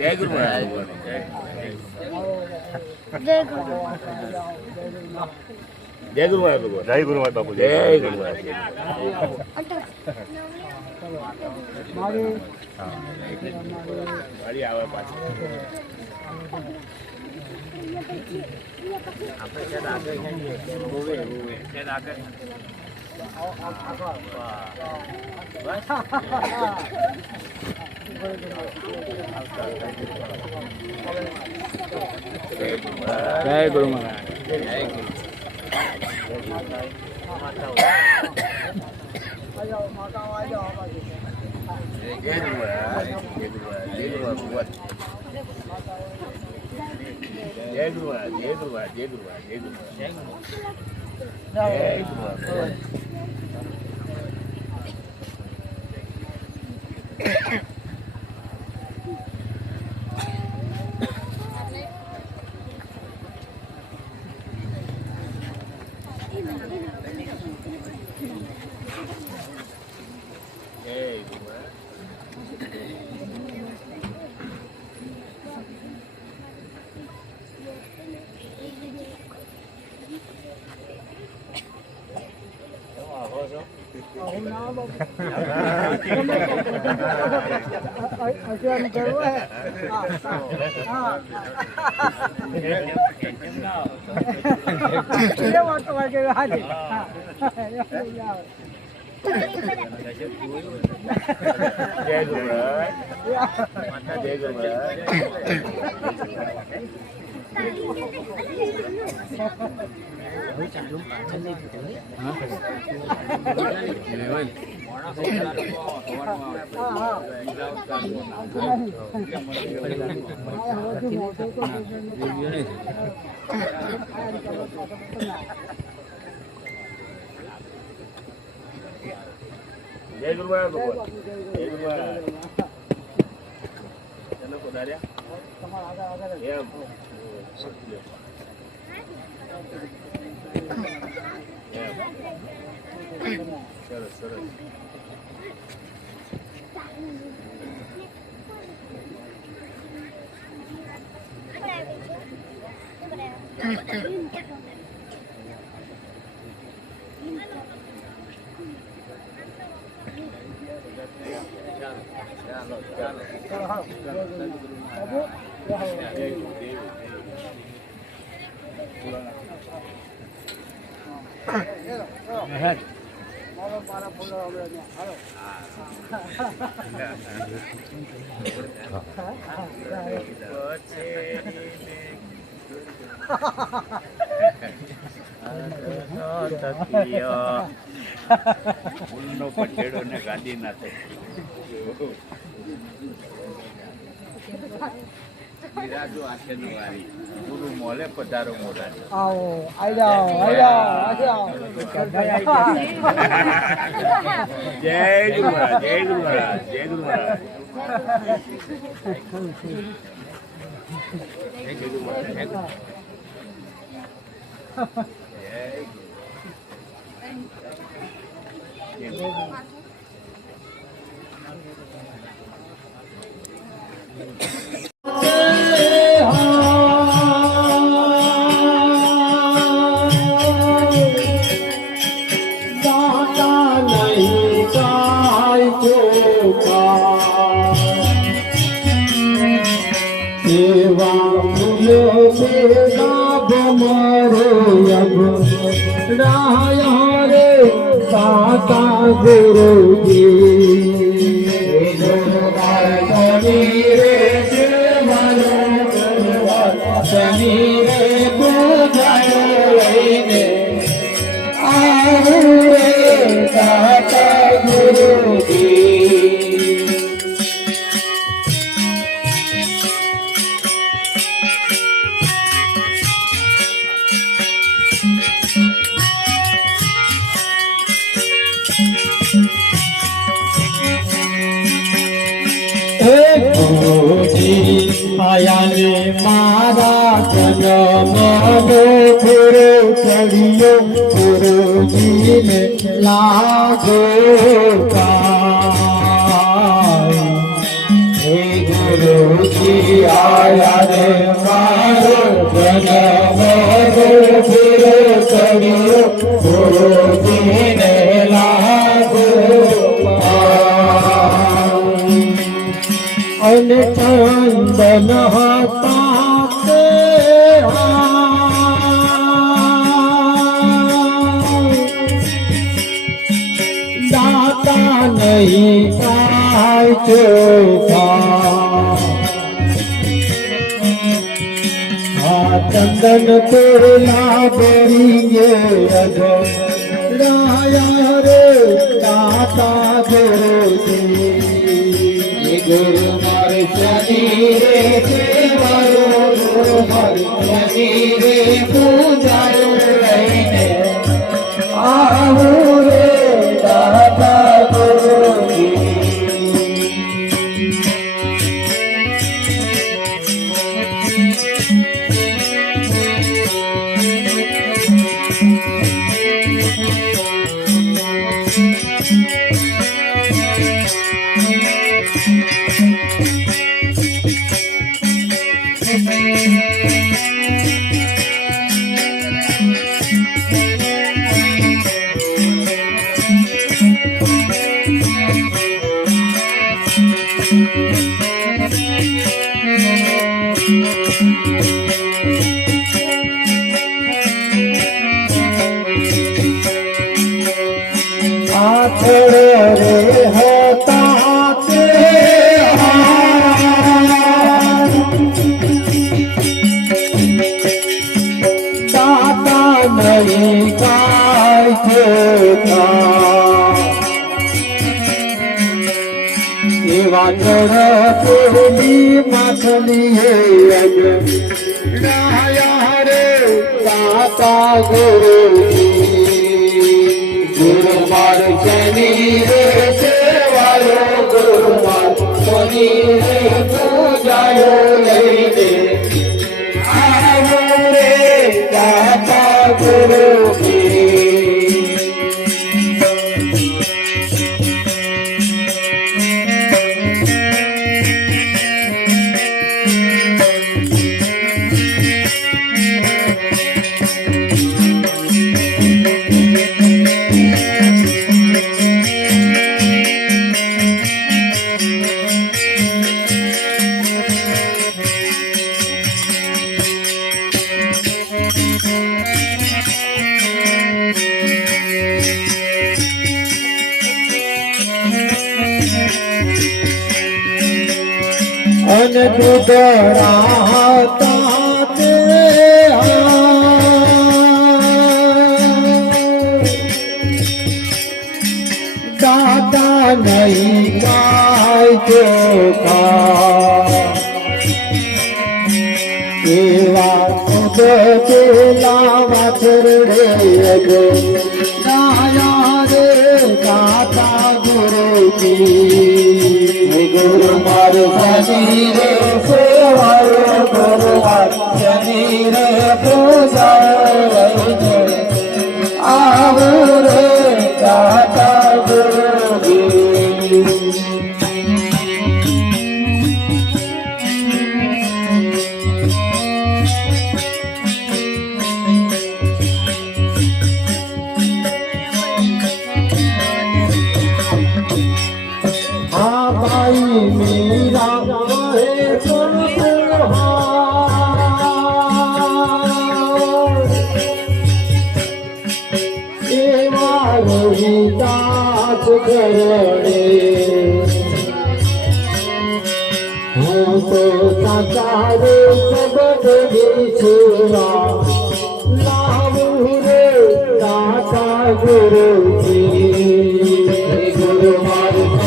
જય ગુરુ મહારાજ જય ગુરુ જય ગુરુ મહારાજ જય ગુરુ મહારાજ બાપુ જય ગુરુ મહારાજ મારી આવે પાછી આપણે છે આગળ હોવે હોવે છે આગળ જય ગુરુ મહારાજ જય ગુરુ ચલો કોદારિયા સરસ સરસ ફૂલનો પછેડો ને ગાંધી ના બિરાજો આખેની વારી ગુરુ મોલે પધારો મોડા આવો આઈ જાઓ આઈ જાઓ જય ગુરુ મહારાજ જય ગુરુ મહારાજ જય ગુરુ મહારાજ જય ગુરુ મહારાજ गुरुजी आयाने मारा जन्म गुरु चढ़ियो गुरुजी ने लागो हे गुरुजी આયા રે મારો જન્મ પૂરો કર્યો ગુરુજીને લાગો અને ચંદન હતા તે દાતા નહીં કાય ચોખા ચંદન તોલા બેરીએ રાયા રે દાતા ગુરુજી ગુરુ મારે શરીરે સેવાયો ગુરુ મારે શરીરે પૂજાયો લઈને આવું રે દાતા ગુરુજી આખડે રે હતા તે દાતા નહીં કાય ચોખા એવા ચડતી માથલીએ રાયા રે દાતા ગુરુજી ગુરુ માર શરીરે સેવાયો ગુરુ માર શરીરે પૂજાયો લઈને આવો રે દાતા ગુરુજી અને દુધરા હતા તે દાદા નહીં કાય ચોખા એવા પેલા વાછરડે ગાયા રે દાતા ગુરુજી ગુરુ માર શરીરે સેવાયો ગુરુ માર શરીરે પૂજાયો આવો રે દાતા ગુરુજી ભાઈ મીરા કહે એવા રોહિદાસ કરડે હું તો સાચારે શબ્દ વિછુરા લાવું રે દાતા ગુરુજી ગુરુ મારું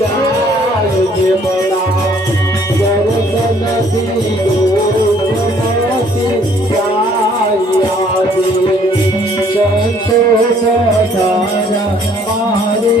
જાય જમણા દર્શનથી દુઃખમાંથી જાય આજે સંતોષ ધારા મારે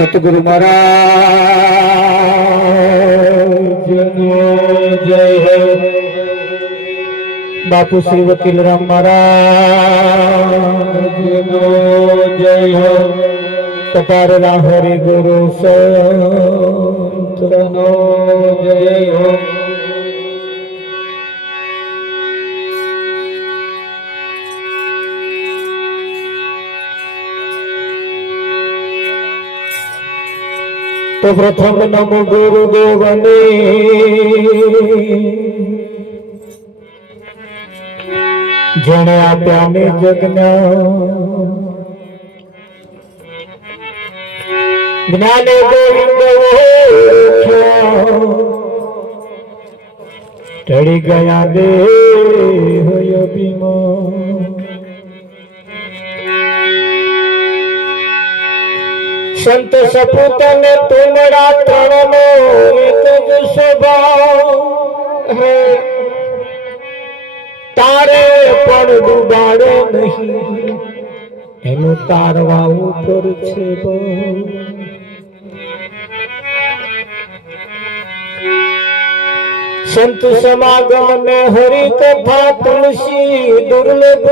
સતગુરુ મહારાજનો જય હો. બાપુ શ્રી વકીલ રામ મહારાજનો જય હો. કપાર હરિ ગુરુ સંતનો જય હો. તો પ્રથમ નમો ગુરુદેવને જેણે આપ્યા ને જગના જ્ઞાને ગોવિંદ ટળી ગયા દેહ અભિમાન. સંત સપૂત ને તુમડા ત્રણનો એક જ સ્વભાવ હે. તારે પણ ડૂબાડો નહીં એનું તારવા ઉપર છે. સંત સમાગમ ને હરિ કથા તુલસી દુર્લભ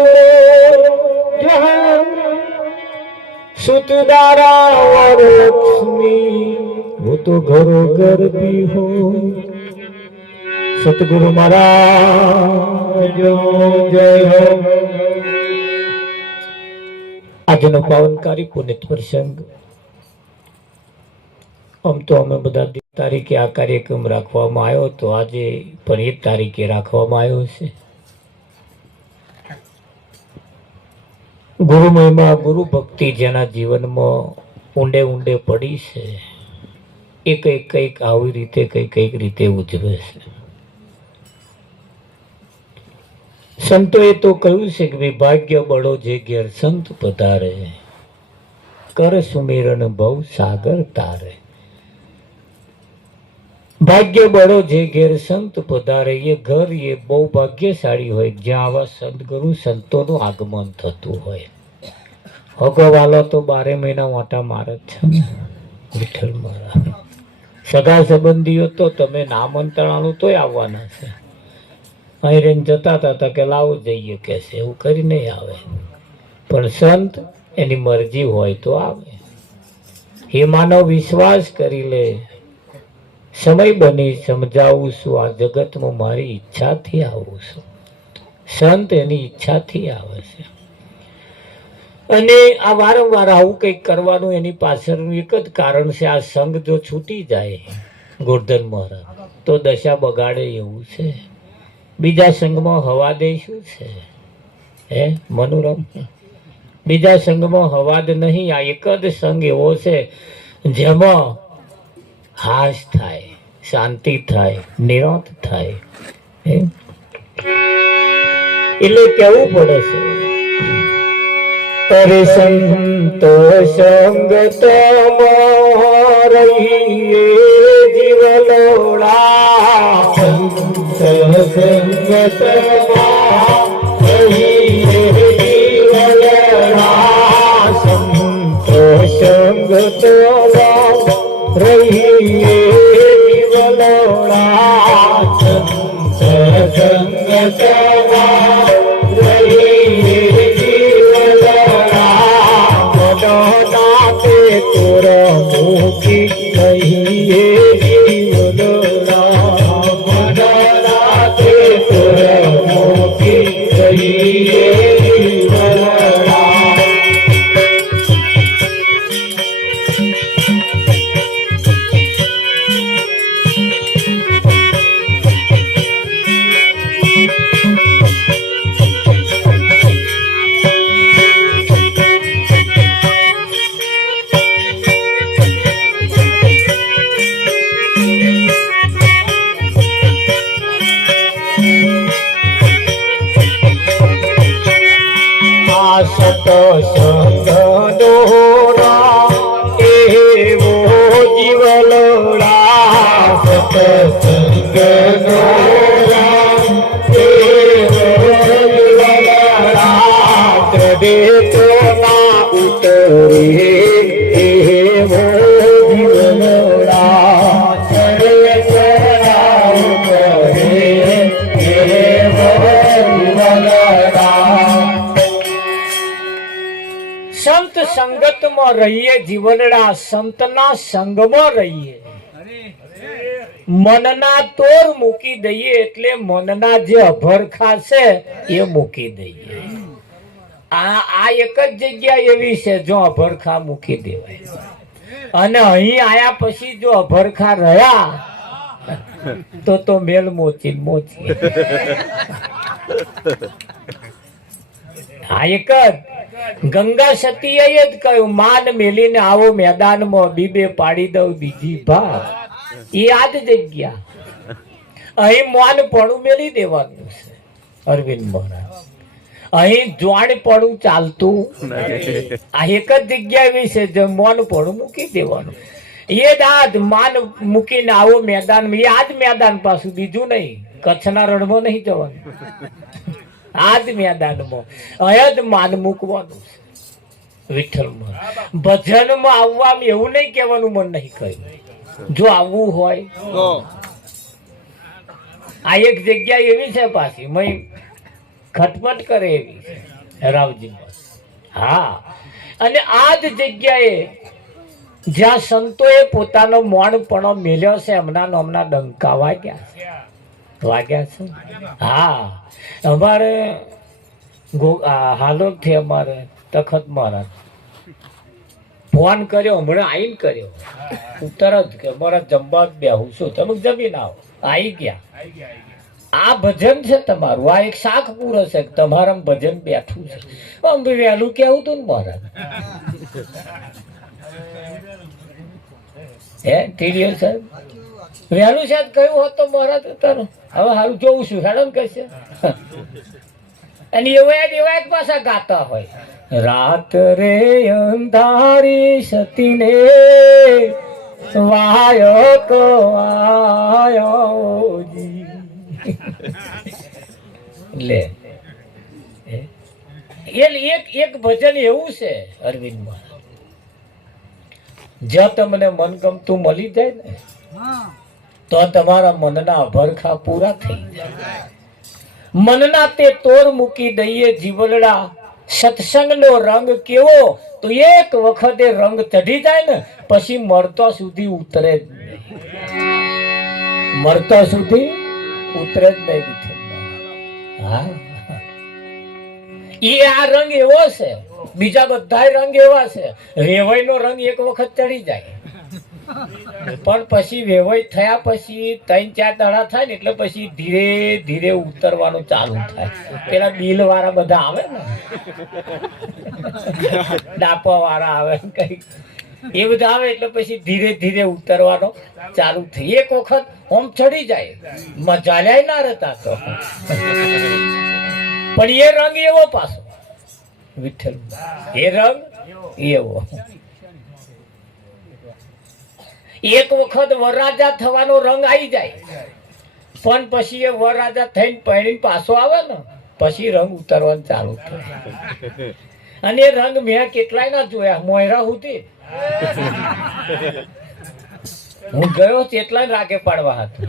સુતદારા વરલક્ષ્મી वो तो घरो घर भी हो सतगुरु महाराज जय हो। આજનો પાવનકારી પુનિત પ્રસંગ આમ તો અમે બધા તારીખે આ કાર્યક્રમ રાખવામાં આવ્યો તો આજે પણ એ તારીખે રાખવામાં આવ્યો છે। ગુરુ મહિમા ગુરુ ભક્તિ જેના જીવનમાં ઊંડે ઊંડે પડી છે એ કંઈક આવી રીતે કંઈક રીતે ઉજવે છે। સંતોએ તો કહ્યું છે કે ભાગ્ય બળો જે ઘેર સંત પધારે કર સુમેરન બહુ સાગર તારે। ભાગ્ય બળો જે ઘેર સંત પધારે એ ઘર એ બહુ ભાગ્યશાળી હોય જ્યાં આવા સંત ગુરુ સંતોનું આગમન થતું હોય। ભગવાલો તો 12 મહિના વાટા મારે જ છે ને વિઠ્ઠલ મહારાજ। સગા સંબંધીઓ તો તમે નામંત્રણાનું તોય આવવાના છે। અહીં રહીને જતા હતા કે લાવો જઈએ કે છે એવું કરી નહીં આવે પણ સંત એની મરજી હોય તો આવે। એ માનવ વિશ્વાસ કરી લે સમય બની સમજાવું છું આ જગતમાં મારી ઈચ્છાથી આવું છું। સંત એની ઈચ્છાથી આવે છે અને આ વારંવાર આવું કંઈક કરવાનું એની પાછળનું એક જ કારણ છે। આ સંઘ જો છૂટી જાય ગોરધન મહારાજ તો દશા બગાડે એવું છે। બીજા સંઘમાં હવા દે શું છે હે મનોરમ? બીજા સંઘમાં હવા જ નહીં, આ એક જ સંઘ એવો છે જેમાં હાશ થાય, શાંતિ થાય, નિરાંત થાય। એટલે કેવું પડે છે અરે સંતો સંગત રહીએ જીવલોડા સંત સંગત રહીએ જીવલોડા સંતો સંગત રહીએ જીવલોડા સંત સંગત સંત સંગતમાં રહીએ જીવનડા સંતના સંગમાં રહીએ મનના તોર મૂકી દઈએ એટલે મનના જે અભરખા છે એ મૂકી દઈએ। આ એક જ જગ્યા એવી છે જો અભરખા મૂકી દેવાય અને અહીં આયા પછી જો અભરખા રહ્યા તો મેલ મોચી મોચી। આ એક જ ગંગા સતીએ જ કહ્યું માન મેલીને આવો મેદાનમાં બીબે પાડી દઉં બીજી ભાગ। એ આ જ જગ્યા અહીં મોન પડું મેલી દેવાનું છે અરવિંદ મહારાજ। અહીં જોડ પડું ચાલતું આ એક જ જગ્યા એવી છે જે મોન પડું મૂકી દેવાનું। એ જ આજ માન મૂકીને આવો મેદાનમાં, એ આજ મેદાન પાછું બીજું નહીં, કચ્છના રણમાં નહીં જવાનું, આજ મેદાનમાં અહીંયા જ માન મૂકવાનું છે વિઠ્ઠલમાં। ભજનમાં આવવામાં એવું નહીં કહેવાનું મન નહીં કહ્યું, જો આવવું હોય આ એક જગ્યા એવી છે પાછી મય ખટપટ કરે એવી છે રાવજી. હા, અને આ જ જગ્યાએ જ્યાં સંતોએ પોતાનો મોણપણો મેલ્યો છે એમના નામના ડંકા વાગ્યા છે. હા, અમારે હાલોલથી અમારે તખત મહારાજ ફોન કર્યો, હમણાં આવીને કર્યો તરત કે મારા જમવા બેહું છું, તમે જમીન આવો. આવી ગયા. આ ભજન છે તમારું, આ એક શાખ પૂરો છે, તમારા ભજન બેઠું છે. આમ તો વહેલું કેવું તું ને મહારાજ. હે ટીડીએલ સાહેબ વહેલું છે કયું હોત તો મહારાજ તારું હવે સારું જોઉં છું હેડન કહેશે. અને એવા પાછા ગાતા હોય, રાત રે અંધારી સતીને વાયો તો આયો જી. લે એક ભજન એવું છે અરવિંદમાં, જ્યાં તમને મનગમતું મળી જાય ને તો તમારા મનના અભરખા પૂરા થઈ જાય. મનના તે તોર મૂકી દઈએ જીવલડા, સત્સંગનો રંગ કેવો તો એક વખતે રંગ ચઢી જાય ને પછી મરતા સુધી ઉતરે જ નહીં. મરતા સુધી ઉતરે જ નહીં. હા, એ આ રંગ એવો છે, બીજા બધા રંગ એવા છે. વેવાઈનો રંગ એક વખત ચડી જાય પણ પછી વેવાઈ થયા પછી 3-4 દાડા થાય ને એટલે પછી ધીરે ધીરે ઉતરવાનું ચાલુ થાય. પેલા બિલ વાળા બધા આવે ને, ડાપા વાળા આવે કઈ એ બધા આવે એટલે પછી ધીરે ધીરે ઉતરવાનો ચાલુ થઈ. એક વખત ઓમ ચડી જાય મજા લ્યાય ના રહેતા તો. પણ એ રંગ એવો પાછો વિઠ્ઠલ, એ રંગ એવો. એક વખત વરરાજા થવાનો રંગ આવી જાય પણ પછી એ વરરાજા થઈને પહેરીને પાછો આવે ને પછી રંગ ઉતરવાનું ચાલુ થાય. અને એ રંગ મેં કેટલાય ના જોયા. મોયરા સુધી હું ગયો કેટલાય રાગે પાડવા હતા.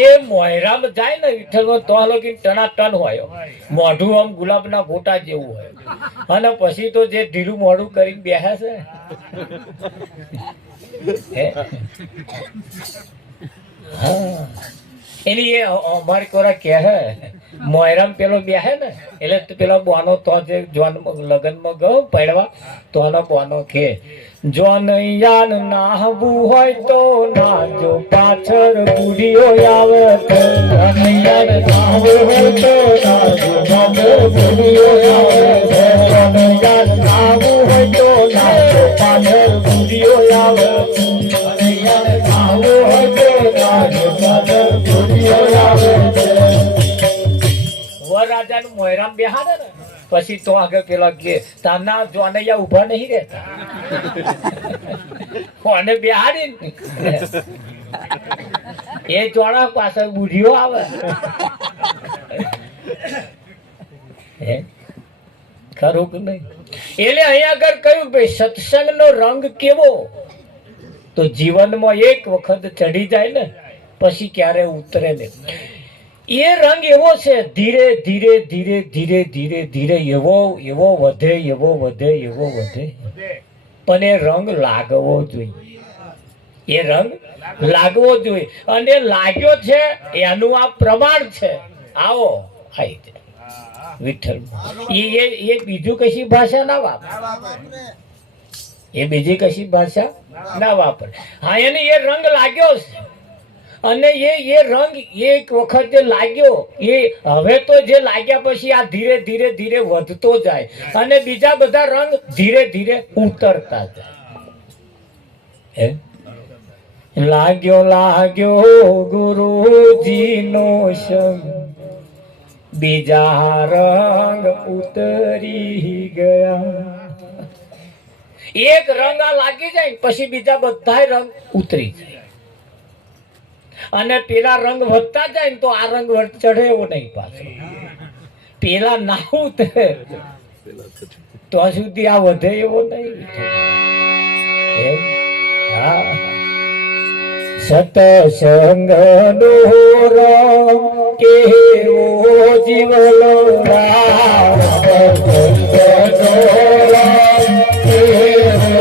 એ મોયરામાં જાય ને વિઠ્ઠલમાં તો લગી ટનાટન હોય, મોઢું આમ ગુલાબના ફોટા જેવું હોય. અને પછી તો જે ઢીલું મોઢું કરીને બેસે છે એની એ અમારી કોરા કહે મોયરામ પેલો બેહે ને એટલે પેલા બોનો તો જે લગ્નમાં ગયો પડવા તો આનો બોનો કે જોન યાન નાહવું હોય તો નાજો પાછળ બુઢીઓ આવે. યાન નાહવું હોય તો નાજો પાછળ બુઢીઓ આવે. યાન નાહવું હોય તો નાજો પાછળ બુઢીઓ આવે. યાન નાહવું હોય તો નાજો પાછળ બુઢીઓ આવે. વરરાજાનું મોયરામ બેહાડે ને પછી તો આગળ પેલા કે તાના જોનૈયા ઉભા નહીં રહેતા. કોને બેહાડી એ જોડા પાછળ બુઢીઓ આવે. ખરું કે નહીં? એટલે અહીંયા આગળ કહ્યું ભાઈ સત્સંગનો રંગ કેવો તો જીવનમાં એક વખત ચડી જાય ને પછી ક્યારે ઉતરે નહીં. એ રંગ એવો છે ધીરે ધીરે ધીરે ધીરે ધીરે ધીરે એવો એવો વધે એવો વધે એવો વધે. પણ એ રંગ લાગવો જોઈએ, એ રંગ લાગવો જોઈએ. અને લાગ્યો છે એનું આ પ્રમાણ છે. આવો આવી જાય વિઠ્ઠલ. એ બીજું કશી ભાષા ના વાપરે, એ બીજી કશી ભાષા ના વાપરે. હા, એને એ રંગ લાગ્યો છે અને એ રંગ એક વખત જે લાગ્યો એ હવે તો જે લાગ્યા પછી આ ધીરે ધીરે ધીરે વધતો જાય અને બીજા બધા રંગ ધીરે ધીરે ઉતરતા જાય. લાગ્યો લાગ્યો ગુરુજીનો સંગ, બીજા રંગ ઉતરી ગયા. એક રંગ આ લાગી જાય પછી બીજા બધા રંગ ઉતરી જાય અને પેલા રંગ વધતા જાય ને તો આ રંગ ચઢે એવો નહીં પાછો. પેલા ના ઉતરે તો સુધી આ વધે એવો નહીં. સતસંગ દોરો કેવો જીવલો રામ સતસંગ દોરો કેવો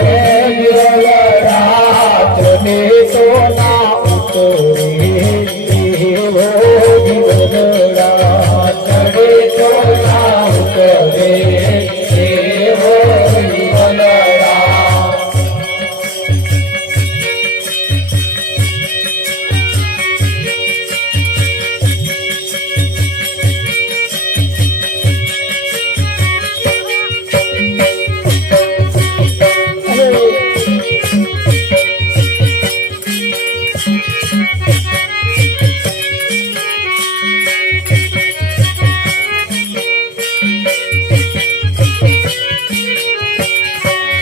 જીવલો રાત્રે તો ના ઉતરે કેવો જીવલો રાત્રે તો ના ઉતરે કેવો જીવલો રામ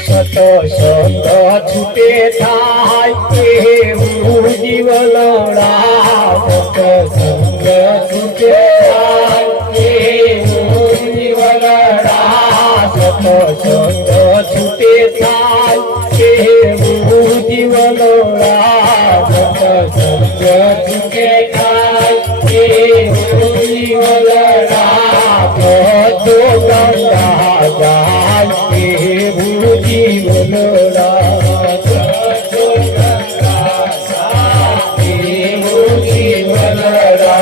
સતસંગ છૂટે થાય એવું જીવલડા સતસંગ છૂટે થાય એવું જીવલડા સતસંગ છૂટે થાય એવું જીવલડા સતસંગ છૂટે થાય એવું જીવલડા બધો ગંગા જાય એવું જીવનડા બધો ગંગા જાય એવું જીવનડા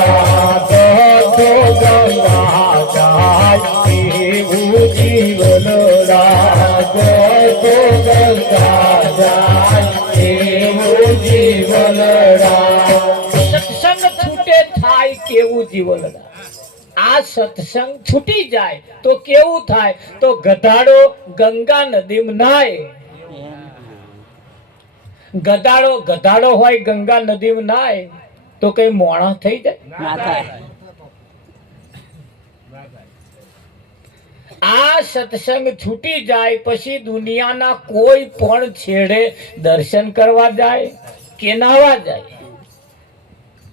બધો ગંગા જાય એવું જીવનડા બધો ગંગા જાય એવું જીવનડા સત્સંગ છૂટે થાય કેવું જીવનડા આ સત્સંગ છૂટી જાય તો કેવું થાય તો ગધાડો ગંગા નદીમાં નાય ગધાડો હોય ગંગા નદીમાં નાય તો કઈ મોણા થઈ જાય ના થાય. આ સત્સંગ છૂટી જાય પછી દુનિયાના કોઈ પણ છેડે દર્શન કરવા જાય કે નાવા જાય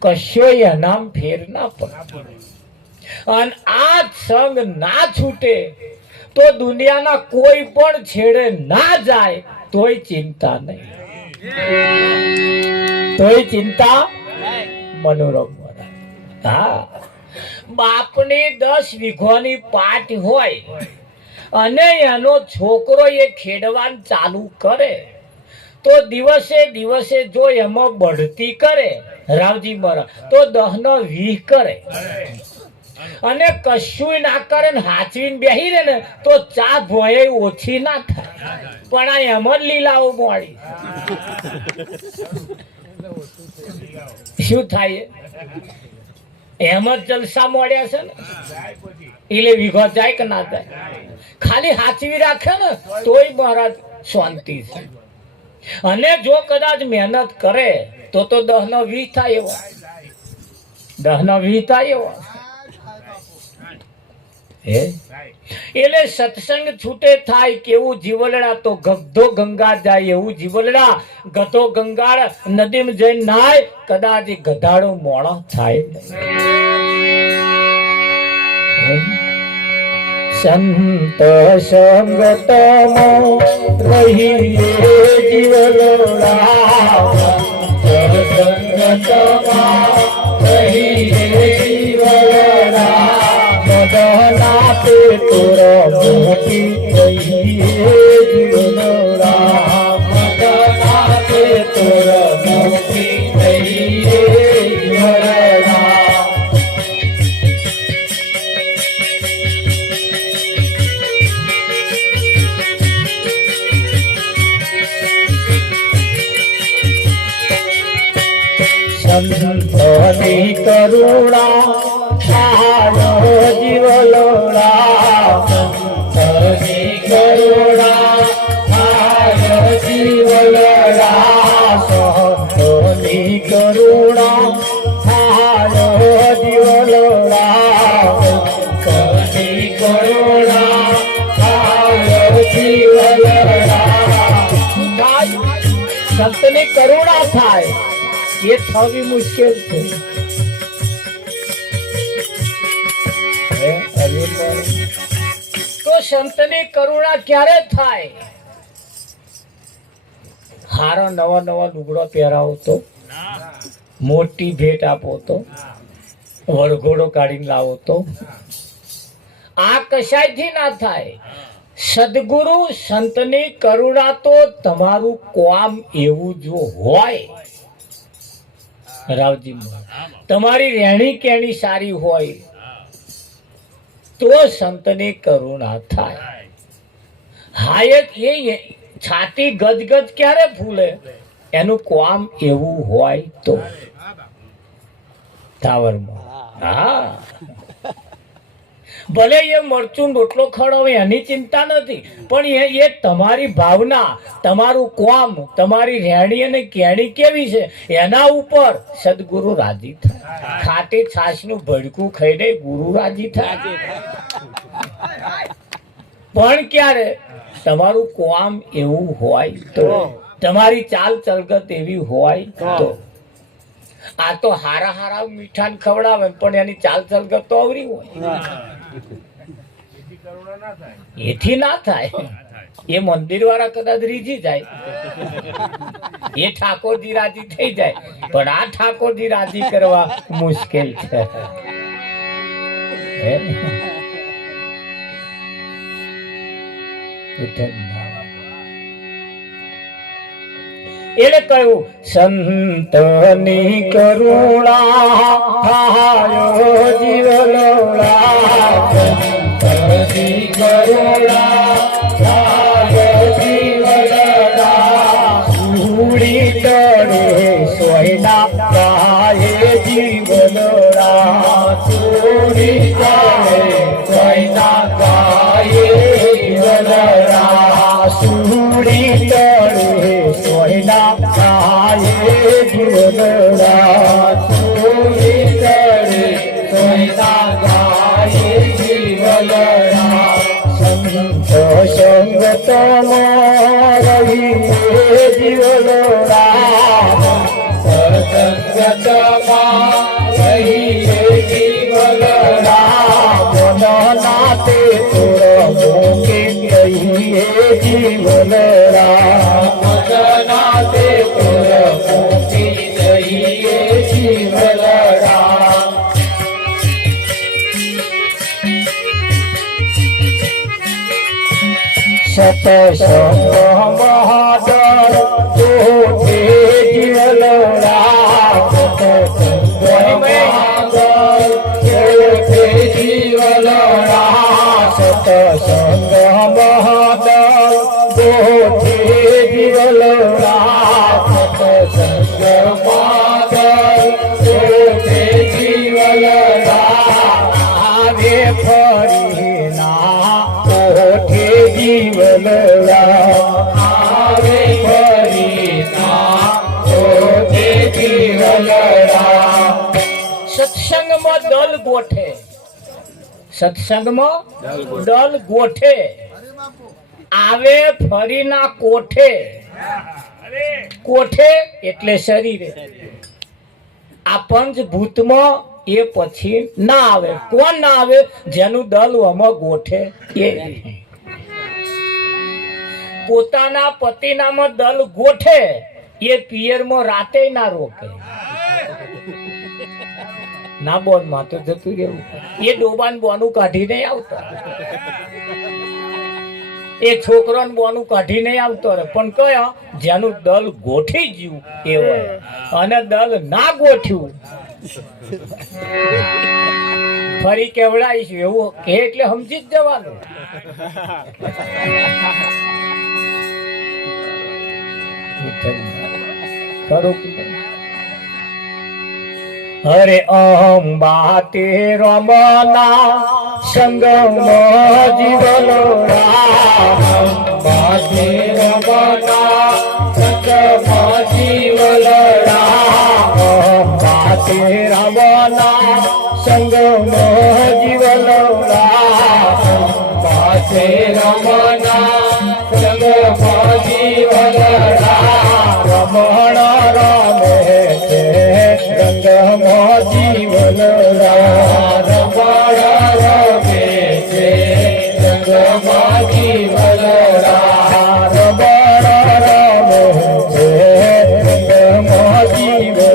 કશો એનામ ફેર ના પડે. અને આ સંગ ના છૂટે તો દુનિયાના કોઈ પણ છેડે ના જાય તોય ચિંતા નહીં, તોય ચિંતા મનોરમ. હા, બાપની 10 વીઘોની પાટ હોય અને એનો છોકરો એ ખેડવાનું ચાલુ કરે તો દિવસે દિવસે જો એમાં બઢતી કરે રાવજી મહારાજ તો 10 નો 20 કરે અને કશું ના કરે ને હાચવીને બેહી રહે ને તો ચા ભોય ઓછી ના થાય. પણ આ એમ જ લીલાઓ મોડી શું થાય એમ જ જલસા મોડ્યા છે ને એટલે વીઘો જાય કે ના જાય. ખાલી હાચવી રાખે ને તોય મહારાજ શાંતિ છે. અને જો કદાચ મહેનત કરે તો 10 નો 20 થાય એવો, 10 નો 20 થાય એવો. એટલે સત્સંગ છૂટે થાય કેવું જીવલડા તો ગધો ગંગા જાય એવું જીવલડા. ગધો ગંગા નદીમાં જઈને નાય કદાચ ગધાડો મોણો થાય. સંત સંગતમાં રહીએ જીવલડા, સંગતમાં રહીએ જીવલડા. મદના પે તોરા મોટી રહીએ જીવનડા, મદના પે તોરા મોટી રહીએ જીવનડા. સંતની કરુણા જીવલોડા, સંતની કરુણા જીવલોડા, સંતની કરુણા જીવલોડા, સંતની કરુણા જીવલોડા. સંતની કરુણા થાય એ થવી મુશ્કેલ છે. તો સંતની કરુણા ક્યારે થાય? હારો નવા નવા લુગડો પહેરાવો તો મોટી ભેટ આપો તો, વળઘોડો કાઢીને લાવો તો, આ કશાયથી ના થાય. સદગુરુ સંતની કરુણા તો તમારું કામ એવું જો હોય, રાવજી તમારી રહેણી કેણી સારી હોય તો સંતની કરુણા થાય. હાયક એ છાતી ગજગજ ક્યારે ફૂલે? એનું કામ એવું હોય તો. ટાવરમાં હા, ભલે એ મરચું રોટલો ખવડાવે એની ચિંતા નથી, પણ એ તમારી ભાવના, તમારું કામ, તમારી રહેણી અને કેણી કેવી છે એના ઉપર સદગુરુ રાજી થાય. ખાતે છાશનું ભડકું ખાઈને ગુરુ રાજી થાય. પણ ક્યારે? તમારું કામ એવું હોય તો, તમારી ચાલ ચલગત એવી હોય તો. આ તો હારા હારા મીઠાને ખવડાવે પણ એની ચાલ ચલગત તો અવરી હોય. એથી ના થાય. એ મંદિર વાળા કદાચ રીઝી જાય, એ ઠાકોરજી રાજી થઈ જાય, પણ આ ઠાકોરજી રાજી કરવા મુશ્કેલ છે. એટલે કહ્યું સંતની કરુણા જીવલોડા, સંતની કરુણા જીવલોડા, સુડી તળે સોયના ગાયે જીવલોડા, સુડી તળે સોયના ગાયે જીવલોડા, સુડી તળે સોયના ગાયે જીવલોડા, સુડી તળે સોયના ગાયે જીવલોડા. સંત સંગતમાં રહીએ જીવલોડા, સંગતમાં રહીએ જીવલોડા, મનનાતે તોર મોકે કહીએ જીવલોડા, મનનાતે તોર મોકે કહીએ જીવલોડા. સતસંગ મહાદળ જોતે જીવલોડા, સતસંગ મહાદળ જોતે જીવલોડા, સતસંગ મહાદળ જોતે જીવલોડા, સતસંગ મહાદળ જોતે જીવલોડા. આવે ફરી ના ઓઠે જીવલોડા, આવે ફરી ના ઓઠે જીવલોડા. સત્સંગમાં દલ ગોઠે, સત્સંગમાં દલ ગોઠે, આવે ફરીના કોઠે. કોઠે એટલે શરીરે. આ પંચભૂતમાં એ પછી ના આવે. કોણ ના આવે? જેનું દલ આમાં ગોઠે એ. પોતાના પતિનામાં દલ ગોઠે એ પિયરમાં રાતે ના રોકે. ના બોન માં તો જતું રહેવું. એ ડોબાન બોનું કાઢી નહીં આવતો, એ છોકરાને બોનું કાઢી નહીં આવતો રે. પણ કયા? જેનું દલ ગોઠી ગયું એ હોય. અને દલ ના ગોઠ્યું ફરી કેવડાઈશું એવું કે એટલે સમજી જ જવાનું. હરે અંબા તે રમના સંગમાં જીવલોડા, અંબા તે રમના સંગમાં જીવલોડા, અંબા તે રમના સંગમાં જીવલોડા, અંબા તે રમના સંગમાં જીવલોડા. રમણ રમે છે રંગમાં જીવલોડા, રમણ રમે છે રંગમાં જીવલોડા, રમણ રમે છે રંગમાં જીવલોડા.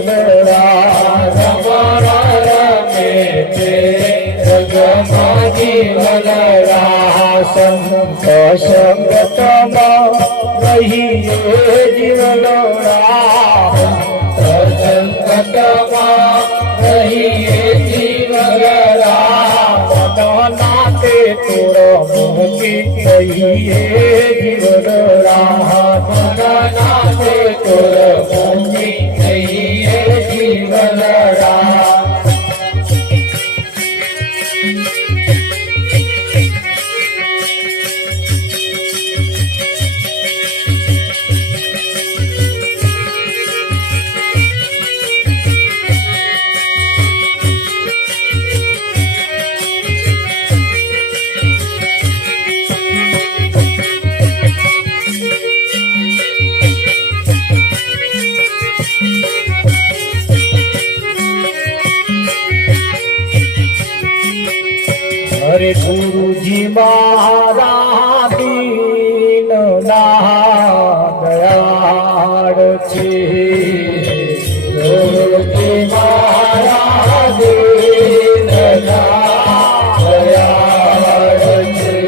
સંગતમાં રહીએ જીવનોડા સંગતમાં રહીએ જીવનોડા નાતે તોરો મૂકી કહીએ જીવનોડા નાતે તોરો મૂકી કહીએ જીવનોડા अरे गुरुजी मारा दीन दयाड़ छे गुरुजी मारा दीन दयाड़ छे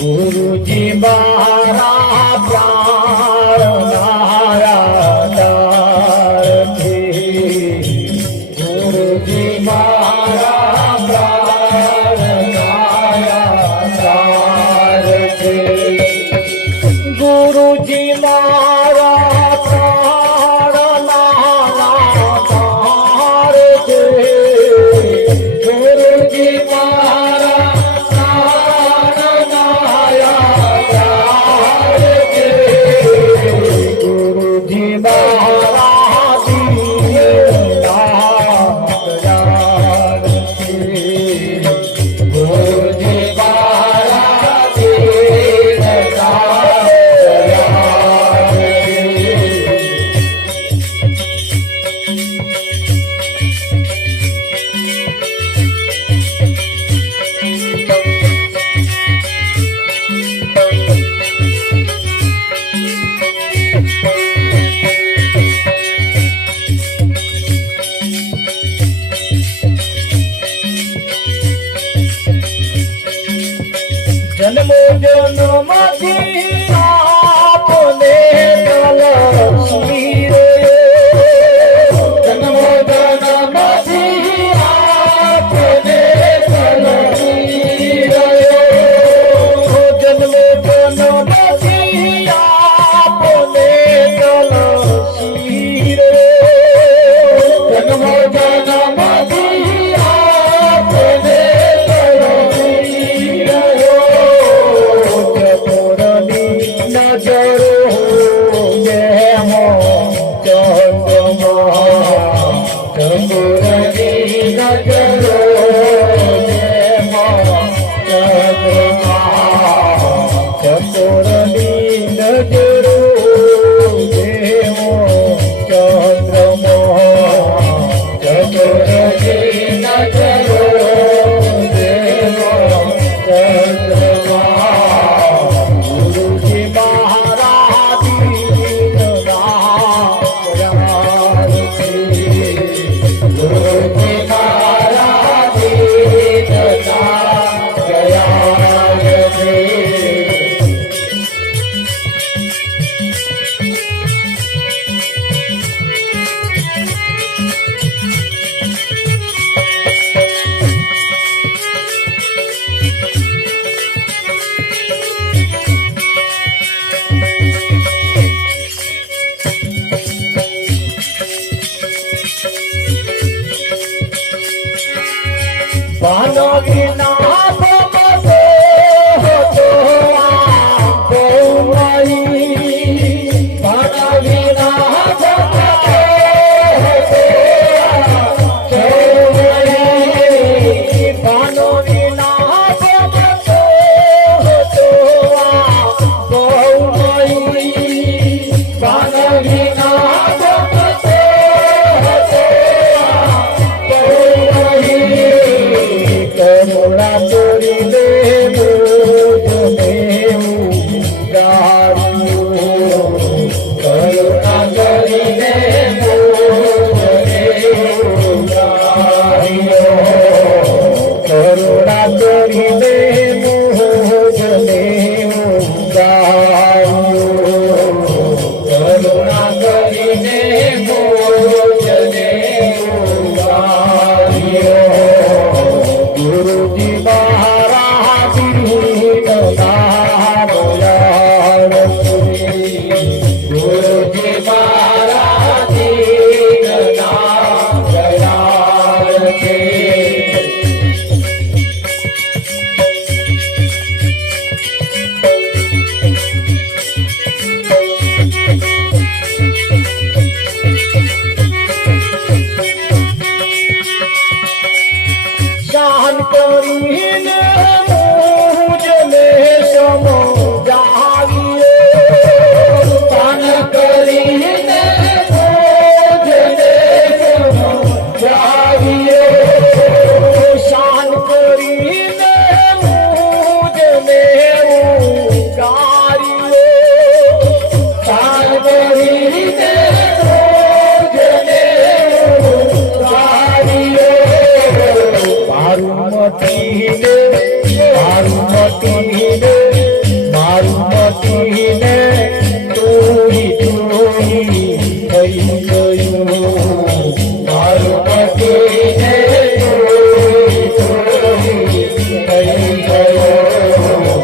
गुरुजी मारा प्राण नारायण छे गुरुजी मारा गुरुजी मारा प्राण नारायण छे गुरुजी मारा प्राण नारायण छे गुरुजी मारा दीनदयाळ छे गुरुजी मारा जन्मो जन्म आपने लक्ष्मी रे जन्मो जन्म आपने लक्ष्मी रे जन्मो जन्म आपने लक्ष्मी रे जन्मो जन्म आपने Hola. થઈ ગયું મારું પતિને થઈ ગયો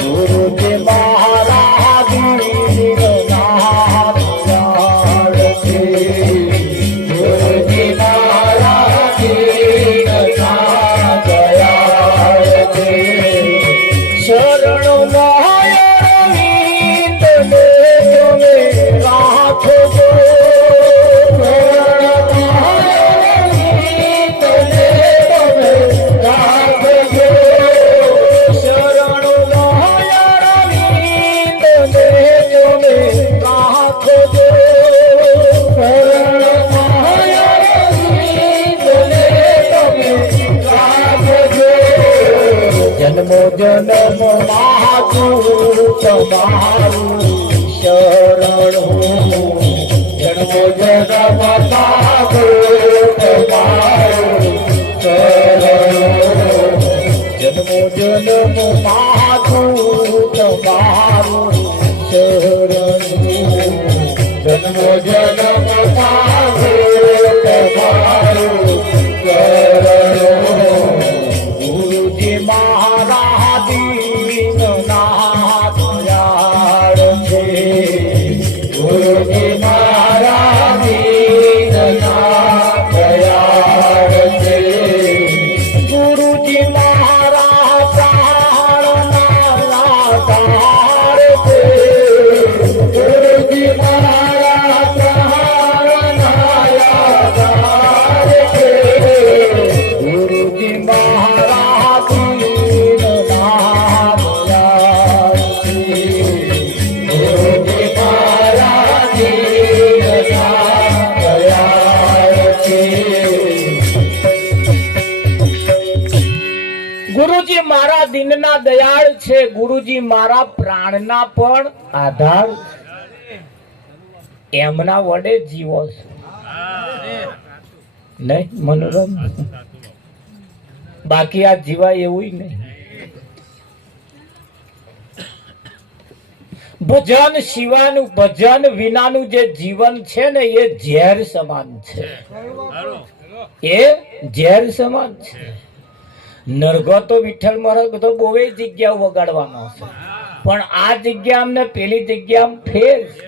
ગુરુજી મારા દીનનાથ દયાળ છે ગુરુજી મારા દીનનાથ દયાળ છે શરણ માયા તમે રાખો જન્મો જન્મ માતું તમારું શરણ જન્મો જન્મ માતું તમારું શરણ જન્મો જન્મ માતું તમારું શરણ જન્મો જન્મ માતું તમારું શરણ ગુરુજી મારા દીનનાથ દયાળ છે ગુરુજી મારા દીનનાથ દયાળ છે ગુરુજી મારા પ્રાણના આધાર છે ગુરુજી મારા પ્રાણના આધાર છે ગુરુજી મારા દીનનાથ દયાળ છે ગુરુજી મારા દીનનાથ દયાળ છે ગુરુજી મારા દિનના દયાળ છે ગુરુજી મારા પ્રાણના પણ આધાર એમના વડે જીવો છો નહીં મનોરમ બાકી આ જીવાય એવું નહીં ભજન સિવાયનું ભજન વિનાનું જે જીવન છે ને એ ઝેર સમાન છે એ ઝેર સમાન છે નરગો તો વિઠ્ઠલ મહારાજ બધો બોવે જગ્યાઓ વગાડવાનો છે પણ આ જગ્યા અમને પેલી જગ્યામાં ફેર છે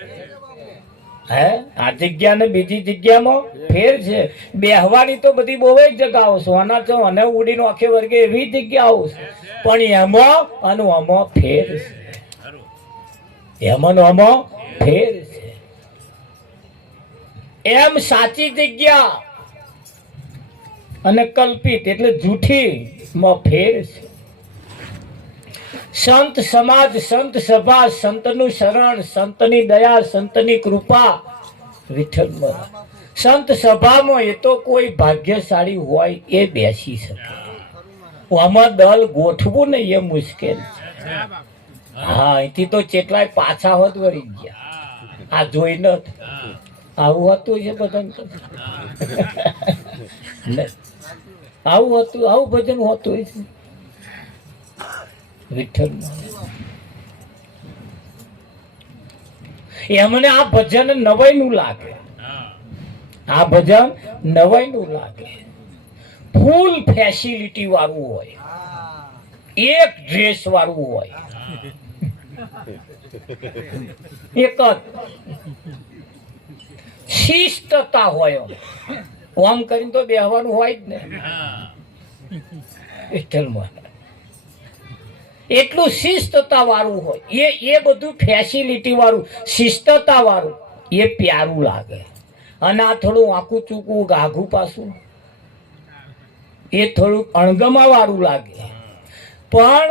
હે આ જગ્યા ને બીજી જગ્યામાં ફેર છે બેહવાની તો બધી બોવે જગાઓ છો આના તો અને ઉડીનો આખે વર્ગે એવી જગ્યાઓ છે પણ એમાં અને આમાં ફેર છે એમાં આમાં ફેર છે એમ સાચી જગ્યા અને કલ્પિત એટલે જૂઠી માં ફેર છે સંત સમાજ સંત સભા સંતનું શરણ સંતની દયા સંતની કૃપા વિઠ્ઠલ મહારાજ સંત સભામાં એ તો કોઈ ભાગ્યશાળી હોય એ બેસી શકે આમાં દલ ગોઠવું ને એ મુશ્કેલ છે હા અહીંથી તો કેટલાય પાછા હોત વળી ગયા આ જોઈ નથી આવું હતું છે બધા આવું હતું આવું ભજન હોતું છે વિઠ્ઠલ એમને આ ભજન નવાઈ નું લાગે આ ભજન નવાઈ નું લાગે ફૂલ ફેસિલિટી વાળું હોય એક ડ્રેસ વાળું હોય એક જ શિસ્તતા હોય આમ કરીને તો બેહવાનું હોય જ ને વિઠ્ઠલમાં એટલું શિસ્તતા વાળું હોય એ બધું ફેસિલિટી વાળું શિસ્તતા વાળું એ પ્યારું લાગે અને આ થોડું આખું ચૂકવું ગાઘું પાછું એ થોડું અણગમા વાળું લાગે પણ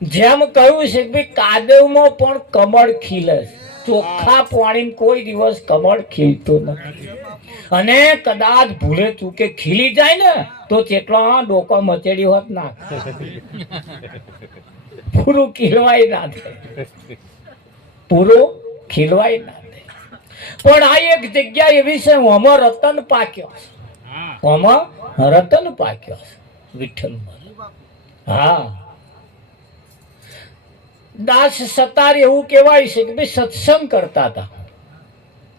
જેમ કહ્યું છે કે ભાઈ કાદવમાં પણ કમળ ખીલે ચોખ્ખા પાણી કોઈ દિવસ કમળ ખીલતું નથી અને કદાચ ભૂલે ચૂકે ખીલી જાય ને તો કેટલા ડોકો મચેડી હોત ના પૂરું ખીલવાય ના દે પૂરું ખીલવાય ના દે પણ આ એક જગ્યા એવી છે આમાં રતન પાક્યો આમાં રતન પાક્યો વિઠ્ઠલ હા દાસ સતાર એવું કહેવાય છે કે ભાઈ સત્સંગ કરતા હતા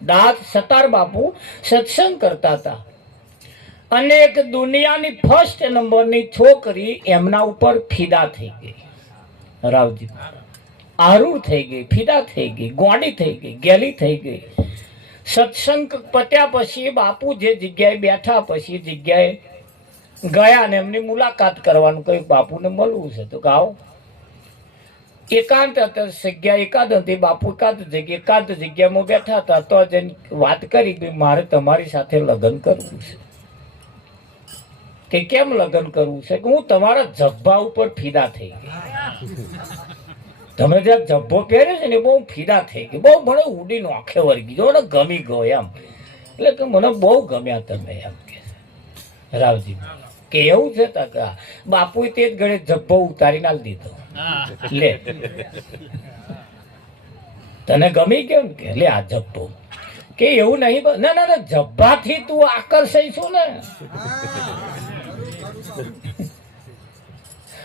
દાસ સતાર બાપુ સત્સંગ કરતા હતા અને એક દુનિયાની ફર્સ્ટ નંબરની છોકરી એમના ઉપર ફિદા થઈ ગઈ. રાવજી આરૂર થઈ ગઈ, ફિદા થઈ ગઈ, ગોડી થઈ ગઈ, ગેલી થઈ ગઈ. સત્સંગ પત્યા પછી બાપુ જે જગ્યાએ બેઠા પછી જગ્યાએ ગયા અને એમની મુલાકાત કરવાનું કહ્યું, બાપુને મળવું છે. તો ગાઓ એકાંત જગ્યા એકાદ હતી, બાપુ એકાંત જગ્યામાં બેઠા હતા. તો જઈને વાત કરી કે મારે તમારી સાથે લગ્ન કરવું છે. કે કેમ લગ્ન કરવું છે? કે હું તમારા જબ્બા ઉપર ફિદા થઈ ગઈ. તમે જ્યાં જબ્બો પહેર્યો છે ને બહુ ફિદા થઈ ગઈ, બહુ મને ઉડી નોખે વળગી જો ને ગમી ગયો એમ. એટલે કે મને બહુ ગમ્યા તમે એમ કે રાવજી કે એવું છે. બાપુએ તે જ ઘડે જબ્બો ઉતારી ના દીધો. લે તને ગમી ગયો ને? કે લે આ જબ્બો. કે એવું નહીં, ના ના ના જબ્બાથી તું આકર્ષાઈ છું ને.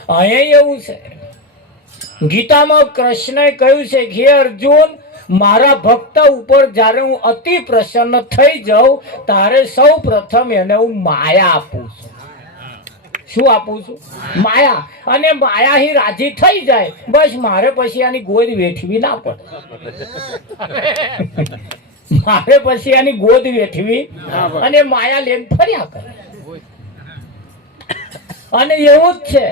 અહીંયા એવું છે, ગીતામાં કૃષ્ણએ કહ્યું છે કે હે અર્જુન, મારા ભક્ત ઉપર જ્યારે હું અતિ પ્રસન્ન થઈ જાઉં ત્યારે સૌ પ્રથમ એને હું માયા આપું છું. શું આપું છું? માયા. અને માયા ही રાજી થઈ જાય બસ મારે પછી આની ગોદ વેઠવી ના પડે. મારે પછી આની ગોદ વેઠવી અને માયા લઈને ફર્યા કરે. અને એવું જ છે,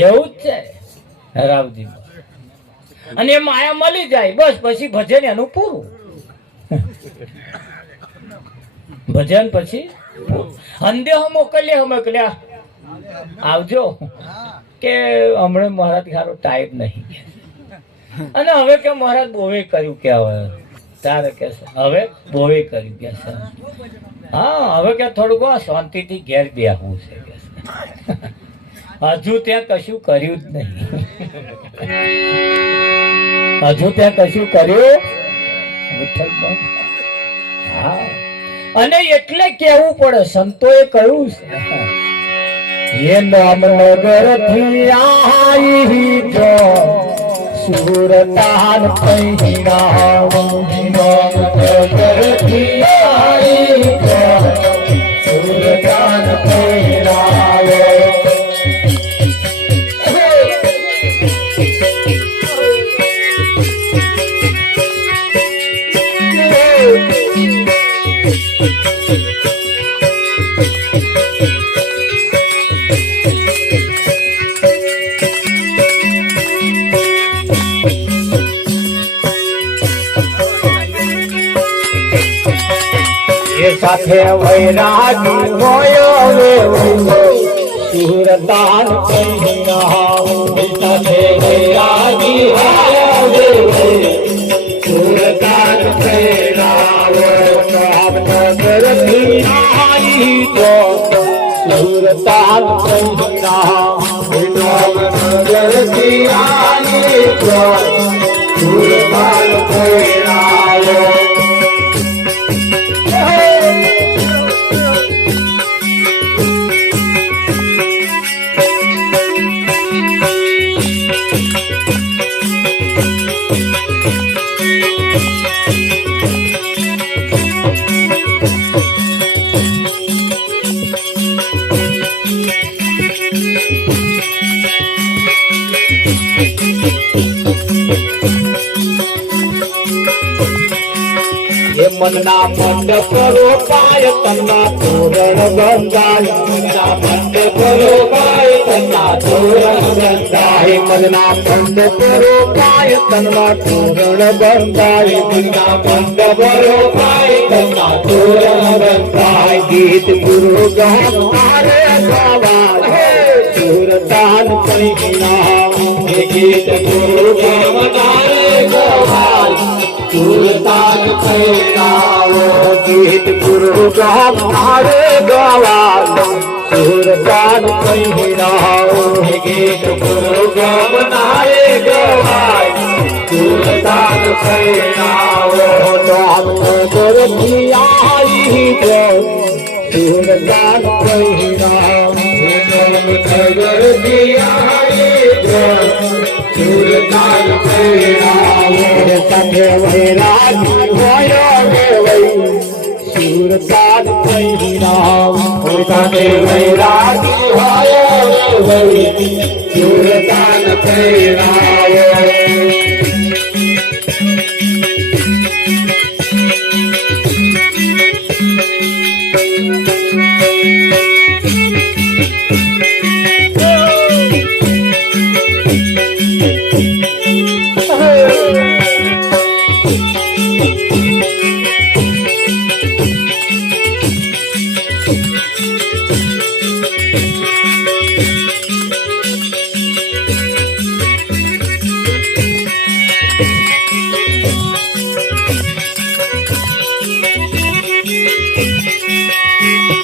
એવું જ છે રાવજી. અને એ માયા મળી જાય બસ પછી ભજન એનું પૂરું. ભજન પછી અંદેહો મોકલ્યા આવજો કે હમણાં મહારાજ સારો ટાઈમ નહીં. અને હવે કે મહારાજ બોવે કર્યું કે હવે તારે કે હવે બોવે કર્યું કે હા હવે કે થોડુંક શાંતિથી ઘેર બેહવું છે કે હજુ ત્યાં કશું કર્યું જ નહીં. હજુ ત્યાં કશું કર્યું. હા અને એટલે કેવું પડે, સંતોએ કહ્યું છે એ નામ નગર થી આવી જો સુરતાન પૈણા નગર થી આવી જો સુરતાન પૈણા. સાથે વૈરાગી હોય સુરતાન સાથે વૈરાગી હોય સુરતાન નગર થી આવી તો સુરતાન નગર થી આવી તો સુરતાન મનના મંડપ રોપાય તના તોરણ બંધાય. મનના મંડપ રોપાય તના તોરણ બંધાય. મનના મંડપ રોપાય તના તોરણ બંધાય. મનના મંડપ રોપાય તના તોરણ બંધાય. ગીત ગુરુ ગારે ગાવા સુરતાન પૈણા. ગીત ગુરુ ગારે ગાવા સુરતાન પૈણાવો. ગીત ગુરુ ગારે ગાવા સુરતાન પૈણાવો. ગીત ગુરુ ગારે ગાવા સુરતાન પૈણાવો. નામ નગર થી આવી જો સુરતાન પૈણાવો. નામ નગર થી આવી જો સુરતાન પૈણાવો. કાંઠે વૈરાગી હોય રે વૈ સુરતાન પહેરાવ કાંઠે વૈરાગી હોય રે વૈ સુરતાન પહેરાવ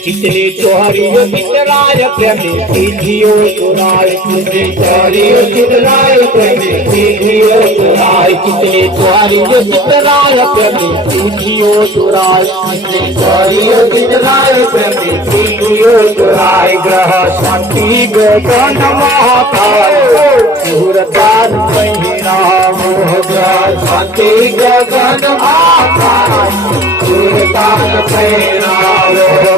कितनी चोरियों कितराय प्रेमी सीधियों चुराए कितनी चोरियों कितराय प्रेमी सीधियों चुराए कितनी चोरियों कितराय प्रेमी सीधियों चुराए कितनी चोरियों कितराय प्रेमी सीधियों चुराए ग्रह शांति गगन महाकाल सूरदान पहिराव ग्रह शांति गगन महाकाल सूरदान पहिराव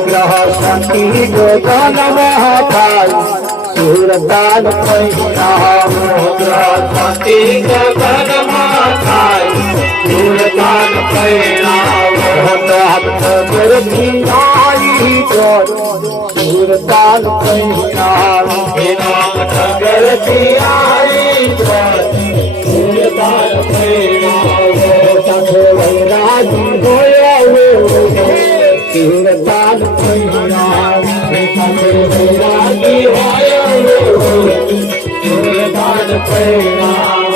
ग्रह शांति गगन महाकाल सूरदान पहिराव ग्रह शांति गगन महाकाल सूरदान पहिराव नगर धीनाई जोर सूरदान पहिराव नगर धीनाई जोर सूरदान पहिराव संघ वैरागी होया सूरदान पहिराव वैरागी होया सूरदान पहिराव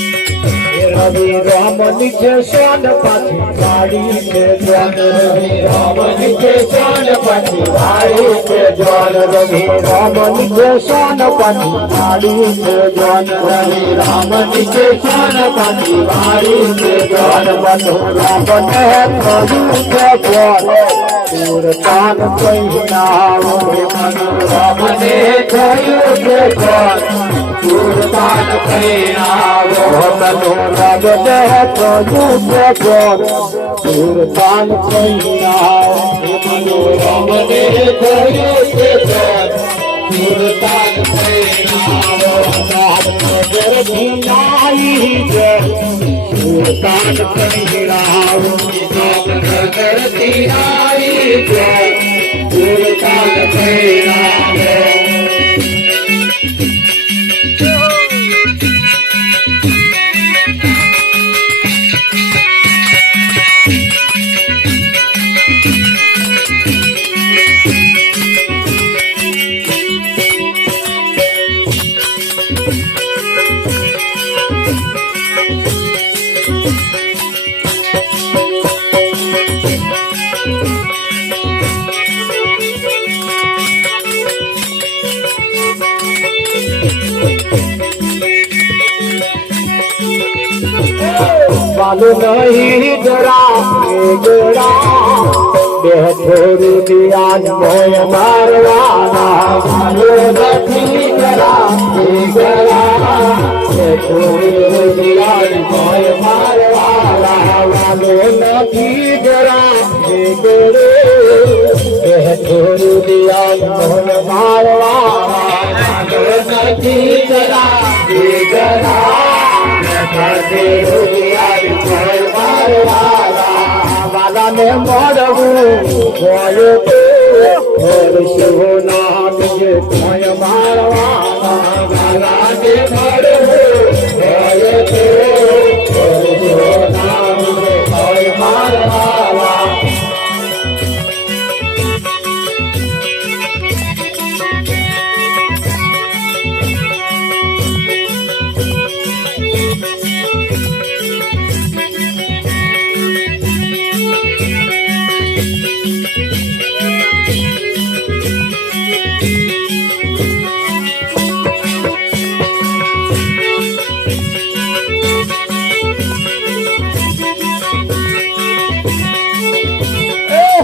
रवि रामन के सोन पाथी गाड़ी के ज्वान रवि रामन के सोन पाथी गाड़ी के ज्वान रवि रामन के सोन पाथी गाड़ी के ज्वान रवि रामन के सोन पाथी गाड़ी के ज्वान बंधु रामन है प्रभु के ज्वान सूरदान पहिराव बंधु रामन है प्रभु के ज्वान सूरदान पहिराव बंधु रामन है प्रभु के ज्वान सूरदान पहिराव बंधु रामन है प्रभु के ज्वान सूरदान पहिराव नगर धीनाई जय सूरदान पहिराव नगर धीनाई जय सूरदान पहिराव बालू नहीं जरा गड़ा देह छोड़ दिया मोय मारवाना बालू नहीं जरा गड़ा देह छोड़ दिया मोय मारवाना बालू नहीं जरा गड़े देह छोड़ दिया मोय मारवाना बालू नहीं जरा गड़ा वाला में मरबू शिवनाथ के कोय मारवाला वाला में मरबू शिवनाथ के कोय मारवाला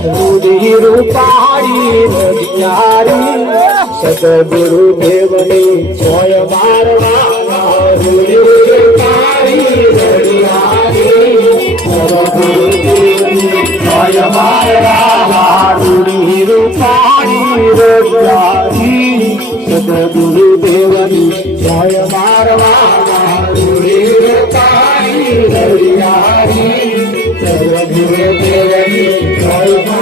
રૂડી રૂપાળી રજિયારી સદગુરુ દેવની જોય મારવા રૂડી રૂપાળી રજિયારી સદગુરુ દેવની જોય મારવા રૂડી રૂપાળી રજિયારી સદગુરુ દેવની જોય મારવા રૂડી રૂપાળી રજિયારી સદગુરુ દેવની જોય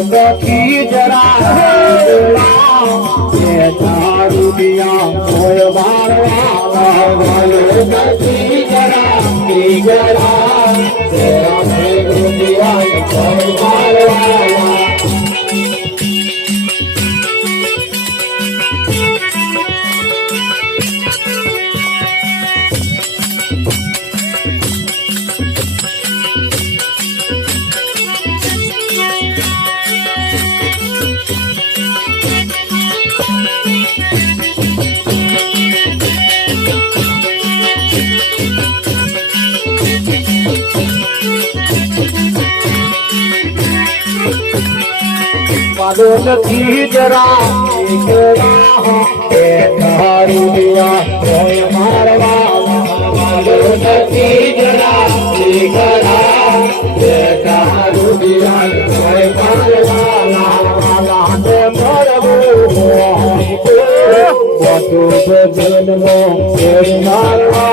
નથી જરા તારું દિયા કોઈ મારવા નથી જરા દિયા કોઈ મારવા વાલો નથી જરા તારું દિયા કોઈ મારવા વાલો નથી જરા તારું દિયા કોઈ મારવા જન્મો મારવા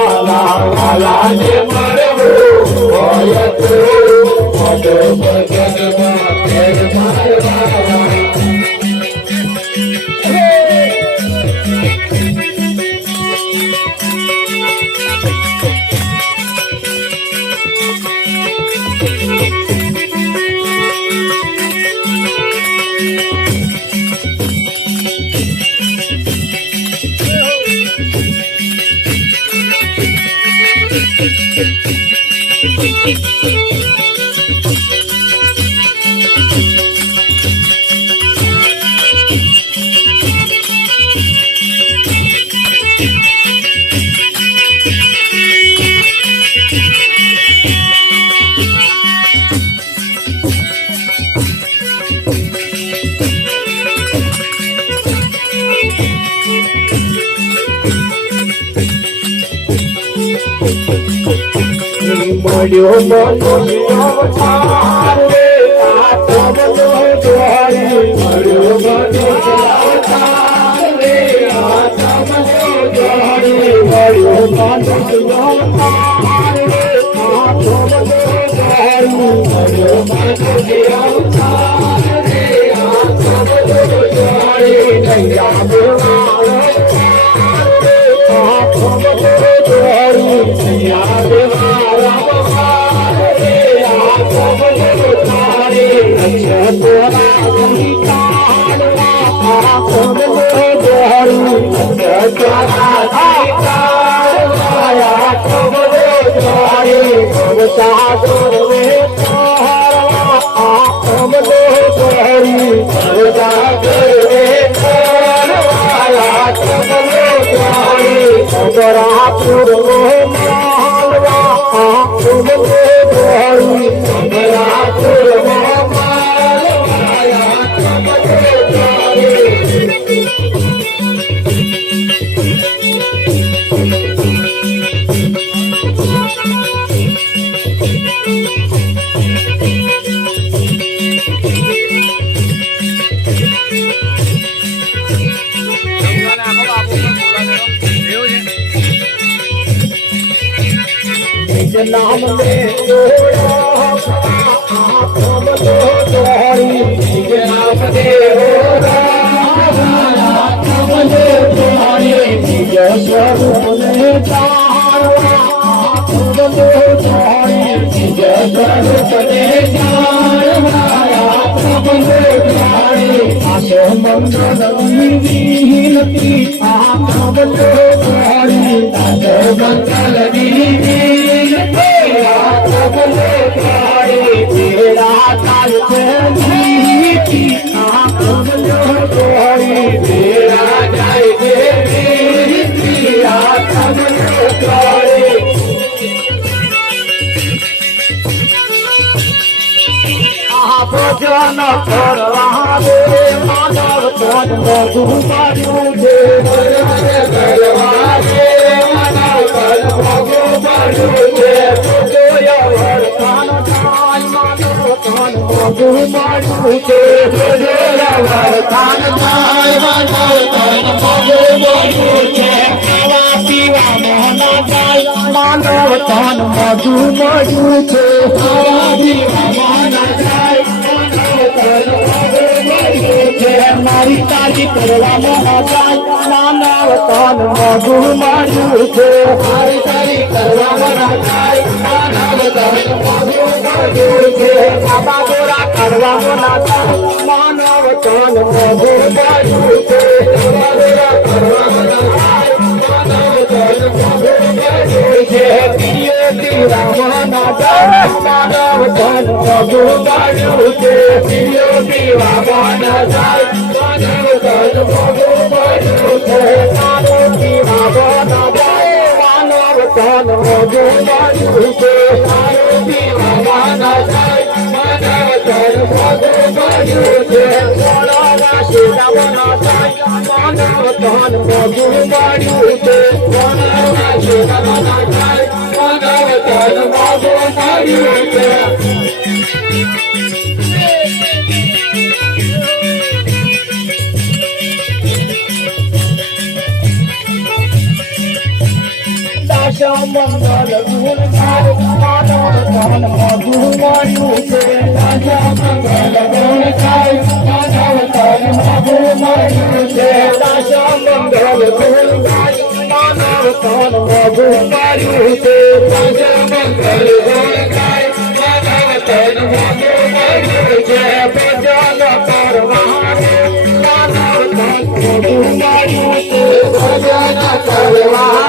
મળ્યો મળ્યો અવતાર રે આત્મનો દ્વારી મળ્યો મળ્યો અવતાર રે આત્મનો દ્વારી મળ્યો મળ્યો અવતાર રે આત્મનો દ્વારી મળ્યો મળ્યો અવતાર રે આત્મનો દ્વારી નૈયા દેવાળો આત્મનો દ્વારી નૈયા नाम में नाम दे स्वरूप मंगल ભજન કરવા રે માનવ તન મોઢું પાડ્યું છે ભજન કરવા રે માનવ તન મોઢું પાડ્યું છે જોયા વરસાદ થાય માનવ તન મોઢું પાડ્યું છે જોયા વરસાદ થાય માનવ તન મોઢું પાડ્યું છે ખાવા પીવા મોહન જાય માનવ તન મોઢું પાડ્યું છે ખાવા પીવા મોહન જાય મારી તાજી કરવામાં જાય માનવ તન મોઢું માર્યું છે મારી તાજી કરવામાં જાય માનવ તન મોઢું માર્યું છે બાબા ગોરા કરવામાં જાય માનવ તન મોઢું માર્યું છે બાબા ગોરા કરવામાં જાય માનવ તન મોઢું માર્યું છે પીએ પીવામાં જાય માનવ તન મોઢું માર્યું છે પીએ પીવામાં જાય માનવ તન મોઢું માર્યું છે માનવ પીવામાં જાય માનવ તન મોઢું માર્યું છે માનવ પીવામાં જાય માનવ તન મોઢું માર્યું છે મોળાના શેરામાં જાય માનવ તન મોઢું માર્યું છે મોળાના શેરામાં જાય માનવ તન મોઢું માર્યું છે મંગલ ગુણ ગાય માનવ તન મોઢું માર્યું છે રાજા મંગલ ગુણ ગાય માનવ તન મોઢું માર્યું છે રાજા મંગલ ગુણ ગાય માનવ તન મોઢું માર્યું છે રાજા મંગલ ગુણ ગાય માનવ તન મોઢું માર્યું છે ભજન કરવા માનવ તન મોઢું માર્યું છે ભજન કરવા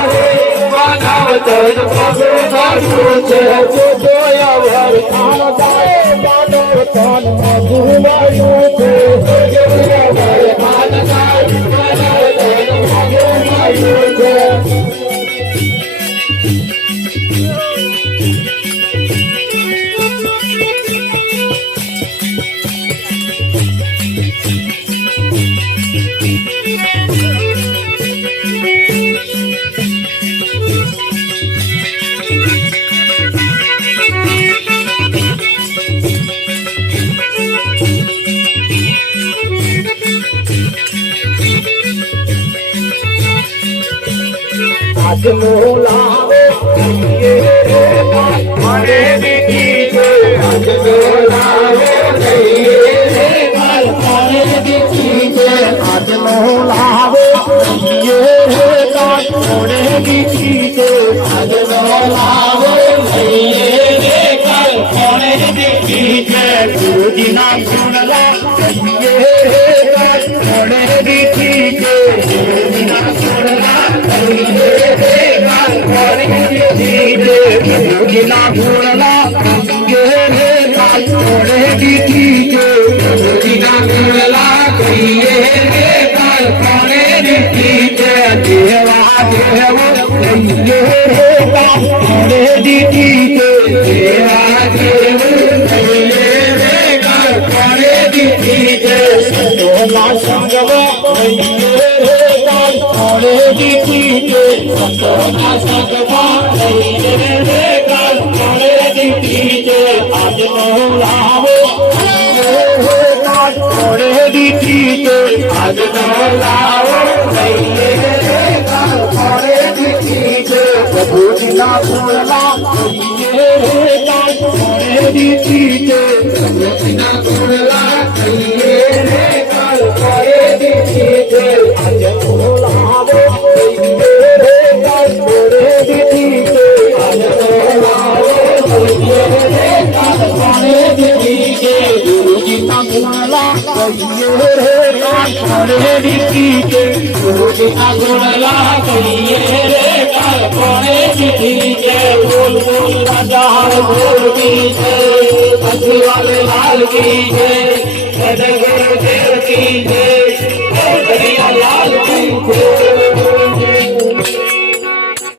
માનવ તન મોઢું માર્યું છે જોયા વરસાદ થાય માનવ તન મોઢું માર્યું છે જોયા વરસાદ થાય માનવ તન મોઢું માર્યું છે આજનો લાવો મારે દીધી છે આજનો લાવો મારે દીધી છે આજનો લાવો મોરે દીધી છે આજનો લાવો મોરે દીધી છે ગુરુજીના ગુણલા મોરે દીધી છે ગુરુજીના ગુણલા ગુરુજીના ગુણલા મોરે દીધી છે ગુરુજીના ગુણલા કહીએ કોને દીધી છે દેવા દેવ લઈએ મોરે દીધી છે દેવા દેવ લઈએ કોને દીધી છે સંતોના સંગવા લઈએ મોરે દીધી છે સંતોના સંગવા લઈએ મોરે દીધી છે આજનો લાવો મોરે દીધી છે આજનો લાવો લઈએ મોરે દીધી છે પ્રભુજીના ગુણલા લઈએ મોરે દીધી છે પ્રભુજીના ગુણલા લઈએ મોરે દીધી છે આજનો લાવો લઈએ મોરે દીધી છે આજનો લાવો લઈએ મોરે દીધી છે ગુરુજીના ગુણલા લઈએ મોરે દીધી છે ગુરુજીના ગુણલા લઈએ મોરે દીધી છે બોલ બોલ રાજા બોલ કી છે સસવાલે લાલ કી છે સદગુરુ દેવ કી છે